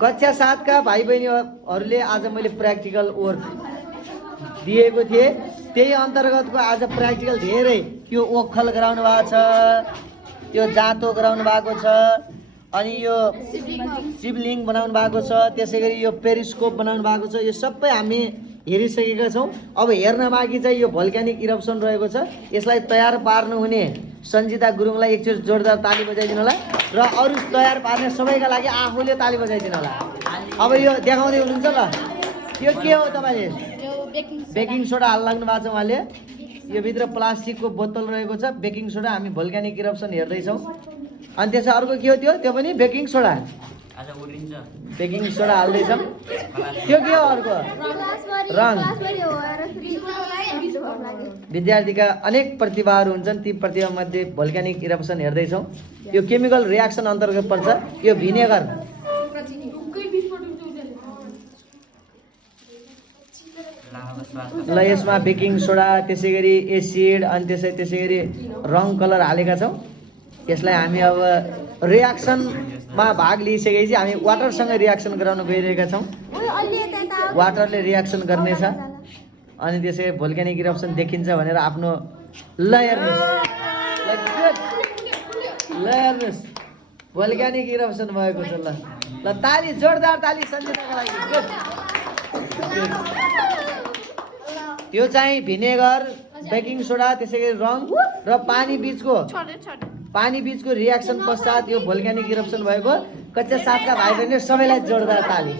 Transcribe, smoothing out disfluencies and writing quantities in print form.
कक्षा 7 का भाइ बहिनीहरूले आज मैले प्र्याक्टिकल वर्क दिएको थिएँ, त्यही अन्तर्गतको आज प्र्याक्टिकल धेरै यो ओखल गराउनु भएको छ, यो जाँतो गराउनु भएको छ, अनि यो शिवलिङ्ग बनाउनु भएको छ, त्यसै गरी यो पेरिस्कोप बनाउनु भएको छ। यो सबै हामी हेरिसकेका छौँ। अब हेर्न बाँकी चाहिँ यो भोल्क्यानिक इरप्सन रहेको छ। यसलाई तयार पार्नु हुने सन्जिता गुरुङलाई एकचोटि जोरदार ताली बजाइदिनु होला र अरू तयार पार्ने सबैका लागि आफूले ताली बजाइदिनु होला। अब यो देखाउँदै हुनुहुन्छ ल, यो के हो तपाईँले? बेकिङ सोडा हाल्नु भएको छ उहाँले। यो भित्र प्लास्टिकको बोतल रहेको छ, बेकिङ सोडा। हामी भोल्क्यानिक इरप्सन हेर्दैछौँ। अनि त्यसमा अर्को के हो? त्यो पनि बेकिङ सोडा। बेकिङ सोडा हाल्दैछौँ। त्यो के हो अर्को? रङ। विद्यार्थीका अनेक प्रतिभाहरू हुन्छन्, ती प्रतिभामध्ये भोल्क्यानिक इरप्सन हेर्दैछौँ। यो केमिकल रियाक्सन अन्तर्गत पर्छ। यो भिनेगर, ल यसमा बेकिङ सोडा, त्यसै गरी एसिड, अनि त्यसै गरी रङ कलर हालेका छौँ। यसलाई हामी अब रियाक्सनमा भाग लिइसकेपछि हामी वाटरसँग रियाक्सन गराउन गइरहेका छौँ। वाटरले रियाक्सन गर्नेछ अनि त्यसै भोल्क्यानिक इरप्सन देखिन्छ भनेर आफ्नो ल हेर्नुहोस् भोल्क्यानिक इरप्सन भएको छ। ल ताली, जोरदार ताली सन्जिताको लागि। त्यो चाहिँ भिनेगर, बेकिङ सोडा, त्यसै गरी रङ र पानी बीचको रियाक्सन पश्चात यो भोल्क्यानिक इरप्सन भएको। कक्षा 7 का भाइ बहिनी सबैलाई जोरदार ताली।